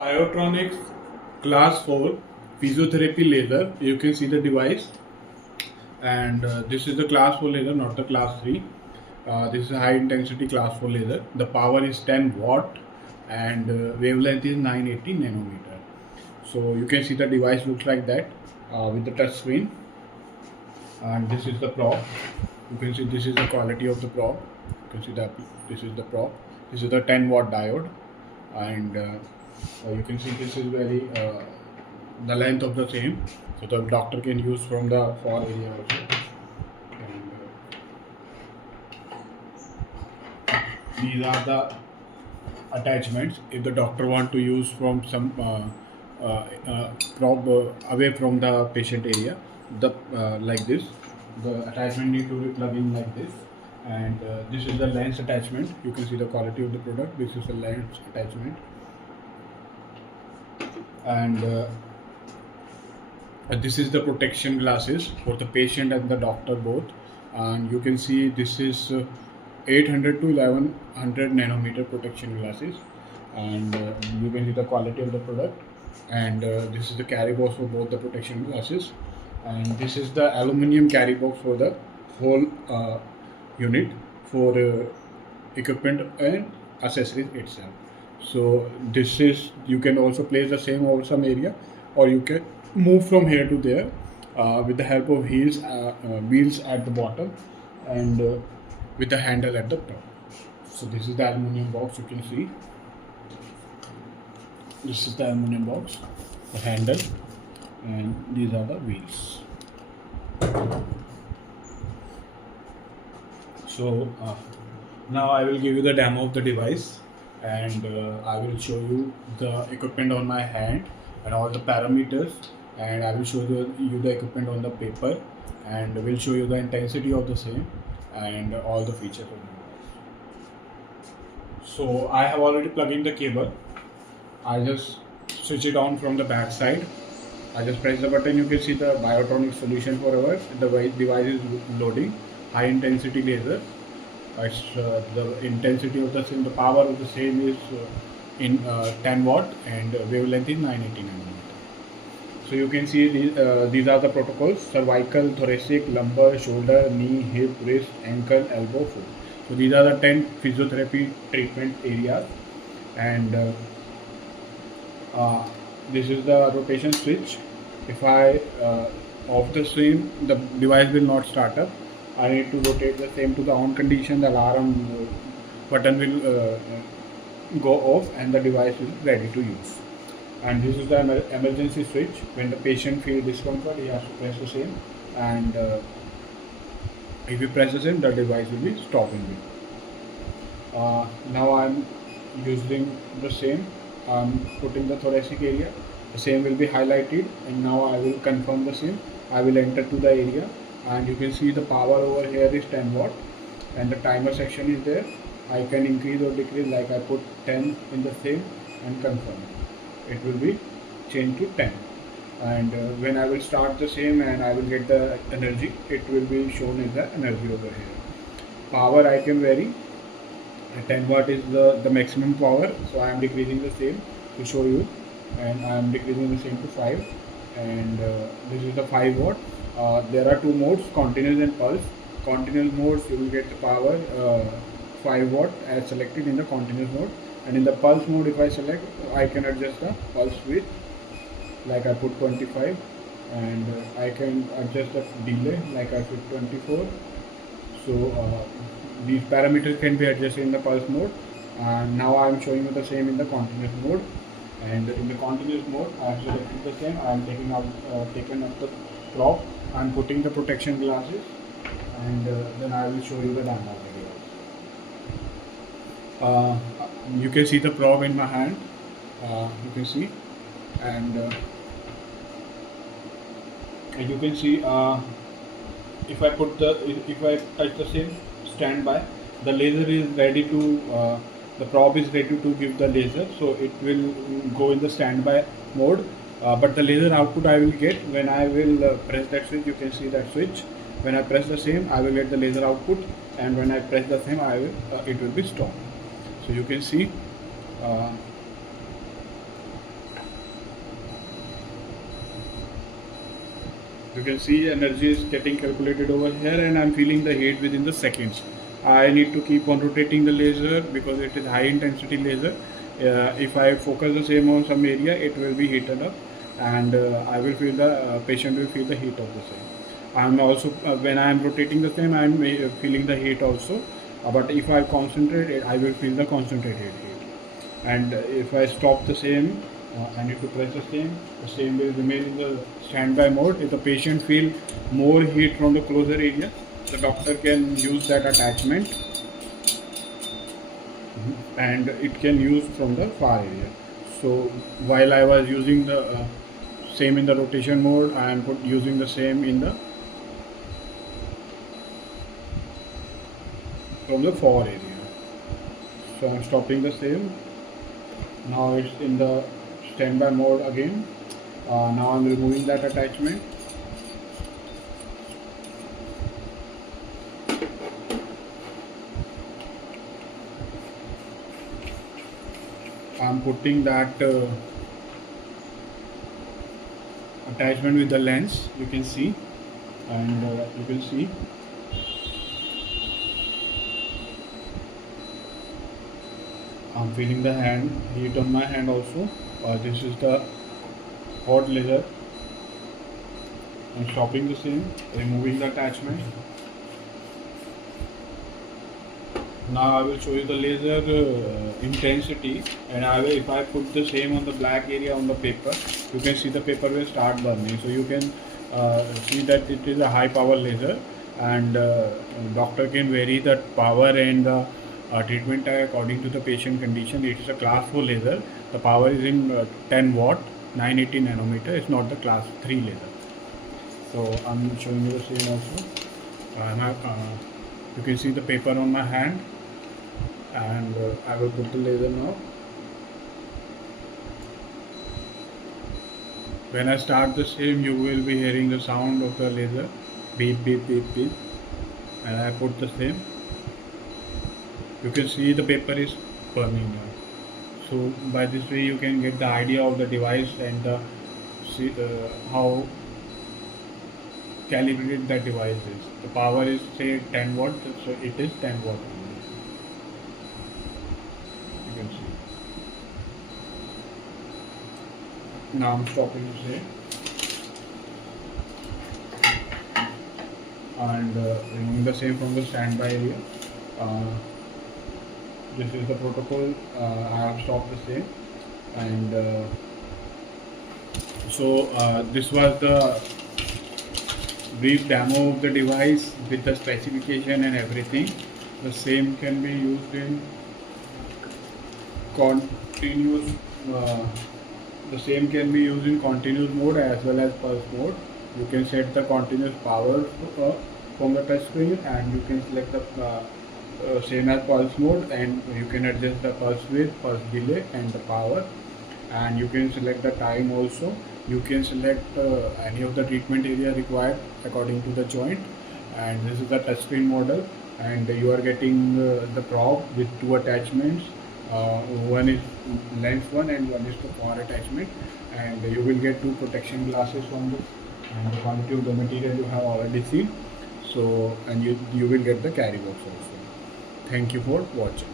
Biotronix Class 4 Physiotherapy laser. You can see the device, and this is the Class 4 laser, not the Class 3. This is a high intensity Class 4 laser. The power is 10 watt and wavelength is 980 nanometer. So you can see the device looks like that with the touch screen, and this is the probe. You can see this is the quality of the probe. You can see that this is the probe. This is the 10 watt diode, and you can see this is very the length of the same, so the doctor can use from the far area also. And these are the attachments if the doctor want to use from some probe away from the patient area. The like this, the attachment need to be plugged in like this, and this is the lens attachment. You can see the quality of the product. This is the lens attachment, and this is the protection glasses for the patient and the doctor both. And you can see this is 800 to 1100 nanometer protection glasses, and you can see the quality of the product. And this is the carry box for both the protection glasses, and this is the aluminum carry box for the whole unit for equipment and accessories itself. So this is, you can also place the same over some area, or you can move from here to there with the help of wheels at the bottom, and with the handle at the top. So this is the aluminum box. You can see this is the aluminum box, the handle, and these are the wheels. So now I will give you the demo of the device, and I will show you the equipment on my hand and all the parameters, and I will show you the equipment on the paper, and will show you the intensity of the same and all the features of the device. So I have already plugged in the cable. I just switch it on from the back side. I just press the button. You can see the Biotronix Solution Forever. The device is loading. High intensity laser. The intensity of the same, the power of the same is in 10 watt, and wavelength is 980 nanometer. So you can see these are the protocols: cervical, thoracic, lumbar, shoulder, knee, hip, wrist, ankle, elbow, foot. So these are the 10 physiotherapy treatment areas, and this is the rotation switch. If I off the same, the device will not start up. I need to rotate the same to the on condition. The alarm button will go off, and the device is ready to use. And this is the emergency switch. When the patient feels discomfort, he has to press the same, and if you press the same, the device will be stopping it. Now I am using the same. I am putting the thoracic area. The same will be highlighted, and now I will confirm the same. I will enter to the area, and you can see the power over here is 10 watt, and the timer section is there. I can increase or decrease, like I put 10 in the same and confirm. It will be changed to 10, and when I will start the same and I will get the energy, it will be shown as the energy over here. Power I can vary. 10 watt is the maximum power, so I am decreasing the same to show you, and I am decreasing the same to 5, and this is the 5 watt. There are two modes, continuous and pulse. Continuous modes, you will get the power 5 watt as selected in the continuous mode, and in the pulse mode, if I select, I can adjust the pulse width, like I put 25, and I can adjust the delay, like I put 24. So these parameters can be adjusted in the pulse mode, and now I am showing you the same in the continuous mode. And in the continuous mode, I have selected the same. I am taking up the probe. I am putting the protection glasses, and then I will show you the demo video. You can see the probe in my hand. You can see, and you can see if I touch the same standby, the laser is ready to. The probe is ready to give the laser, so it will go in the standby mode. But the laser output I will get when I will press that switch. You can see that switch. When I press the same, I will get the laser output, and when I press the same, it will be stopped. So you can see You can see energy is getting calculated over here, and I'm feeling the heat within the seconds. I need to keep on rotating the laser because it is high intensity laser. If I focus the same on some area, it will be heated up, and I will feel the patient will feel the heat of the same. I'm also when I am rotating the same, I'm feeling the heat also. But if I concentrate it, I will feel the concentrated heat. And if I stop the same, I need to press the same will remain in the standby mode. If the patient feel more heat from the closer area, the doctor can use that attachment, and it can use from the far area. So while I was using the same in the rotation mode, I am using the same in the from the far area. So I'm stopping the same. Now it's in the standby mode again. Now I'm removing that attachment. I'm putting that attachment with the lens, you can see, and you can see I'm feeling the heat on my hand also. This is the hot laser. I'm stopping the same, removing the attachment. Now I will show you the laser intensity, and if I put the same on the black area on the paper, you can see the paper will start burning. So you can see that it is a high power laser, and doctor can vary the power and the treatment according to the patient condition. It is a class 4 laser. The power is in 10 watt, 980 nanometer. It's not the class 3 laser. So I'm showing you the same also. You can see the paper on my hand, and I will put the laser now. When I start the same, you will be hearing the sound of the laser, beep beep beep beep, and I put the same. You can see the paper is burning now. So by this way you can get the idea of the device and how calibrated that device is. The power is say 10 watt, so it is 10 watt. You can see. Now I'm stopping to say, and removing the same from the standby area. This is the protocol. I have stopped the same, and this was the brief demo of the device with the specification and everything. The same can be used in continuous. The same can be used in continuous mode as well as pulse mode. You can set the continuous power from the touch screen, and you can select the same as pulse mode, and you can adjust the pulse width, pulse delay, and the power, and you can select the time also. You can select any of the treatment area required according to the joint, and this is the touchscreen model, and you are getting the prop with two attachments. One is lens one and one is the far attachment, and you will get two protection glasses from this, and the quantity of the material you have already seen. So, and you will get the carry box also. Thank you for watching.